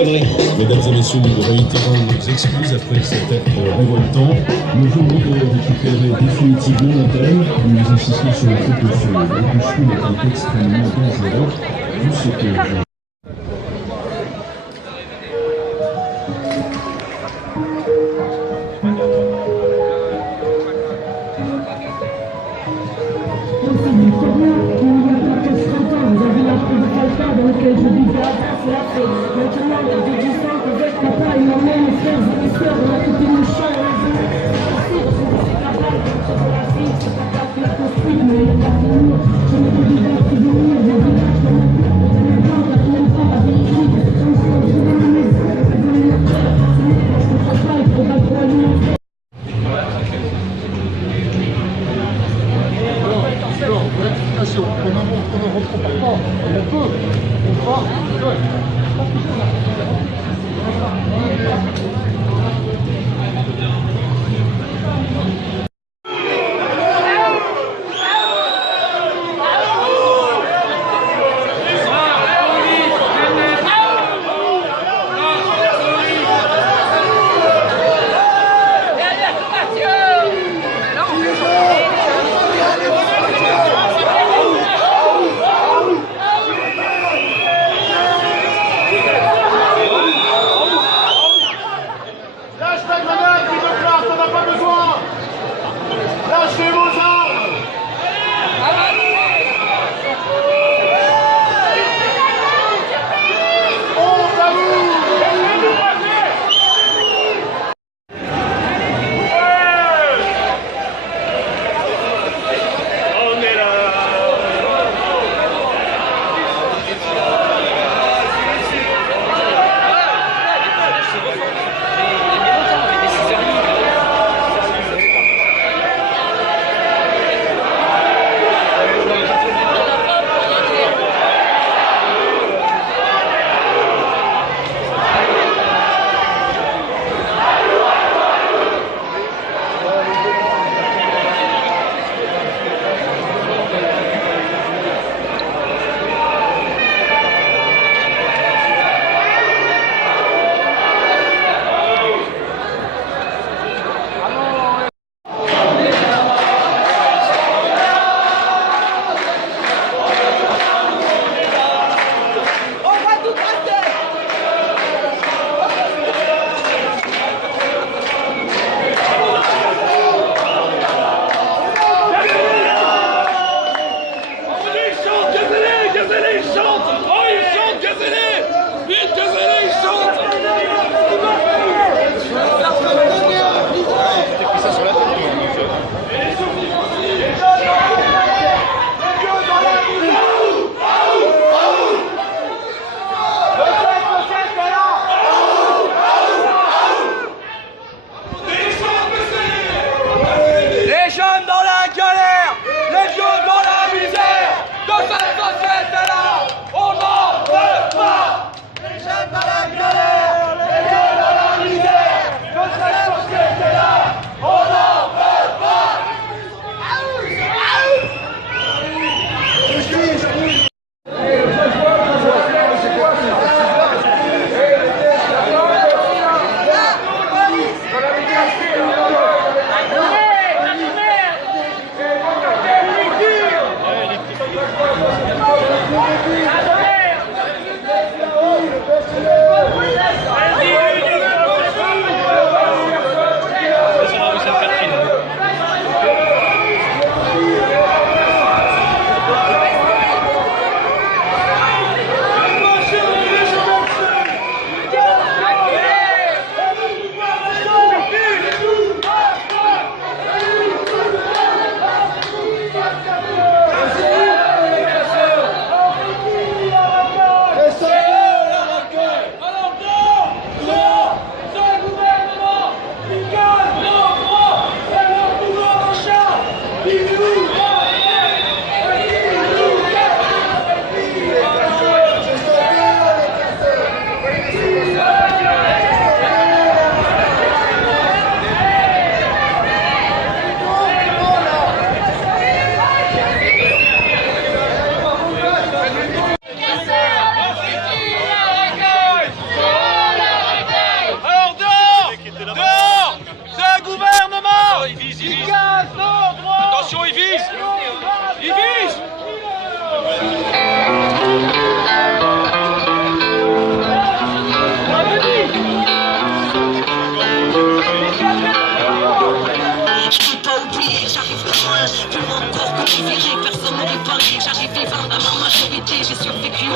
conneries. Mesdames et messieurs, nous réitérons nos excuses après cet acte révoltant. Nous venons de récupérer définitivement l'antenne. Nous insistons sur le fait que ce embouchure est un extrêmement dangereux. Tout ce que Je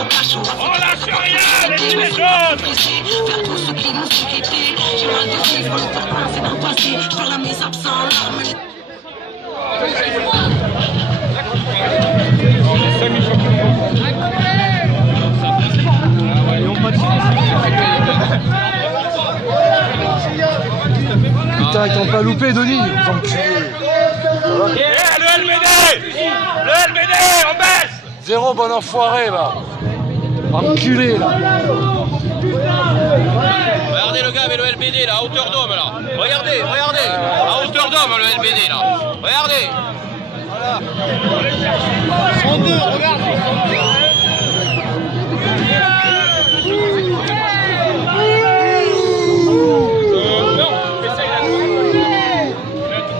au cachot. On lâche rien, les gilets jaunes. Vers tous ceux qui nous inquiétaient. J'ai mal de vivre, le temps c'est dans le passé. Je parle à mes absents, larmes. Putain, ils t'ont pas loupé, Denis. Le LBD, on baisse. Zéro bon enfoiré, là. Enculé, là. Regardez le gars avec le LBD là, à hauteur d'homme là. Regardez, à hauteur d'homme le LBD là. Regardez. Voilà. Sont deux, regarde. Non, essaye la toute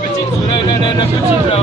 petite, la petite là.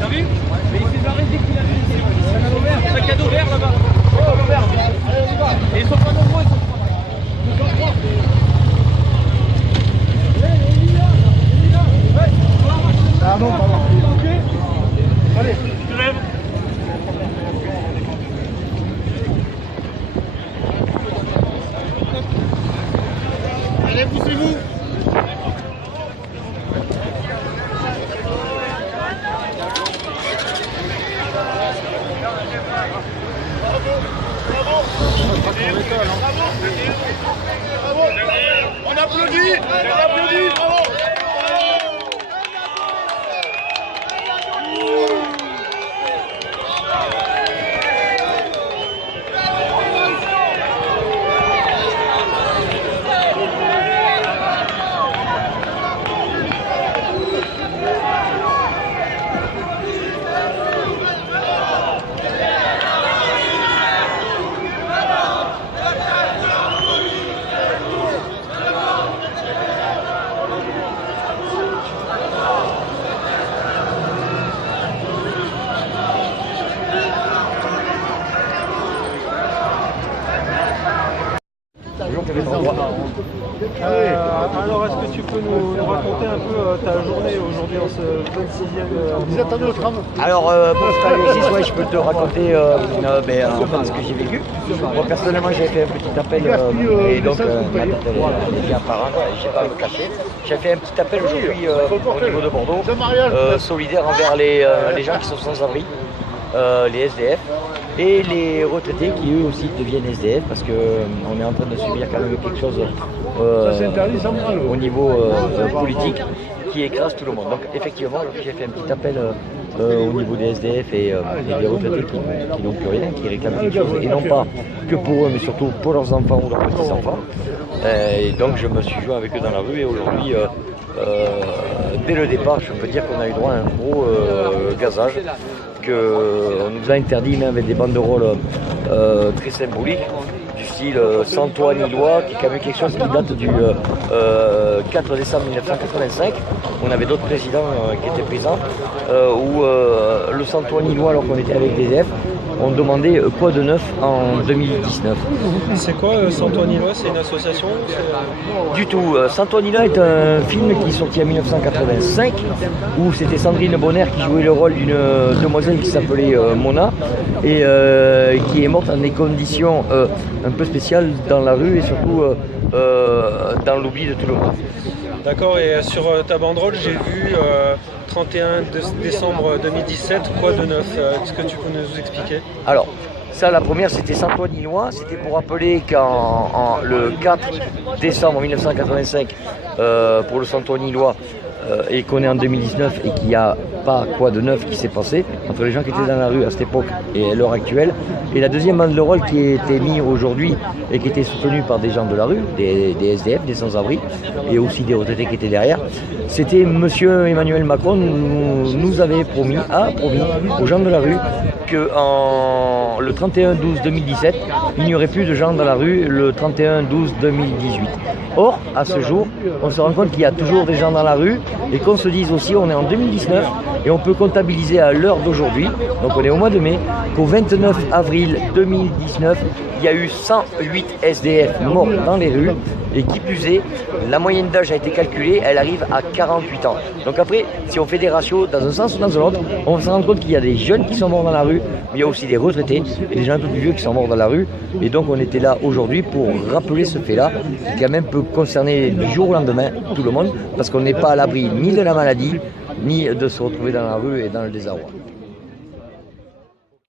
T'as vu? Mais il s'est barré dès qu'il a vu les sacs à dos verts. Sac à dos vert là-bas. Et ils sont pas nombreux, ils sont pas. Ah non, pardon. Allez, tu lèves. Allez, poussez-vous. On applaudit, bravo. Alors, est-ce que tu peux nous raconter un peu ta journée aujourd'hui en ce 26e Vous attendez au tram? Alors, pour cet exercice, ouais, je peux te raconter enfin, ce que j'ai vécu. Moi, personnellement, j'ai fait un petit appel, et donc, ma tête, elle est apparente, je n'ai pas à me cacher. J'ai fait un petit appel aujourd'hui au niveau de Bordeaux, solidaire envers les gens qui sont sans abri, les SDF, et les retraités qui eux aussi deviennent SDF, parce qu'on est en train de subir quand même quelque chose au niveau politique qui écrase tout le monde. Donc effectivement, j'ai fait un petit appel au niveau des SDF et des retraités qui n'ont plus rien, qui réclament quelque chose, et non pas que pour eux, mais surtout pour leurs enfants ou leurs petits-enfants. Et donc je me suis joint avec eux dans la rue, et aujourd'hui, dès le départ, je peux dire qu'on a eu droit à un gros gazage, qu'on nous a interdit, même avec des banderoles très symboliques, du style sans toi ni loi, qui est quand même quelque chose qui date du 4 décembre 1985. On avait d'autres présidents qui étaient présents, où le sans toi ni loi, alors qu'on était avec des DF, on demandait quoi de neuf en 2019. C'est quoi Sans toi ni loi? C'est une association? Du tout. Sans toi ni loi est un film qui est sorti en 1985, où c'était Sandrine Bonner qui jouait le rôle d'une demoiselle qui s'appelait Mona, et qui est morte dans des conditions un peu spéciales dans la rue, et surtout dans l'oubli de tout le monde. D'accord, et sur ta banderole, j'ai vu 31 décembre 2017, quoi de neuf? Est-ce que tu peux nous expliquer? Alors, ça, la première, c'était sans toi ni loi. C'était pour rappeler qu'en le 4 décembre 1985, pour le sans toi ni loi, et qu'on est en 2019 et qu'il n'y a pas quoi de neuf qui s'est passé entre les gens qui étaient dans la rue à cette époque et à l'heure actuelle. Et la deuxième banderole qui a été mise aujourd'hui et qui était soutenue par des gens de la rue, des SDF, des sans-abri, et aussi des retraités qui étaient derrière, c'était monsieur Emmanuel Macron nous avait promis aux gens de la rue que le 31-12-2017, il n'y aurait plus de gens dans la rue le 31-12-2018. Or, à ce jour, on se rend compte qu'il y a toujours des gens dans la rue, et qu'on se dise aussi, on est en 2019, et on peut comptabiliser à l'heure d'aujourd'hui, donc on est au mois de mai, qu'au 29 avril 2019, il y a eu 108 SDF morts dans les rues, et qui plus est, la moyenne d'âge a été calculée, elle arrive à 48 ans. Donc après, si on fait des ratios dans un sens ou dans l'autre, on se rend compte qu'il y a des jeunes qui sont morts dans la rue, mais il y a aussi des retraités et des gens un peu plus vieux qui sont morts dans la rue. Et donc on était là aujourd'hui pour rappeler ce fait-là, qui quand même peut concerner du jour au lendemain tout le monde, parce qu'on n'est pas à l'abri ni de la maladie, ni de se retrouver dans la rue et dans le désarroi.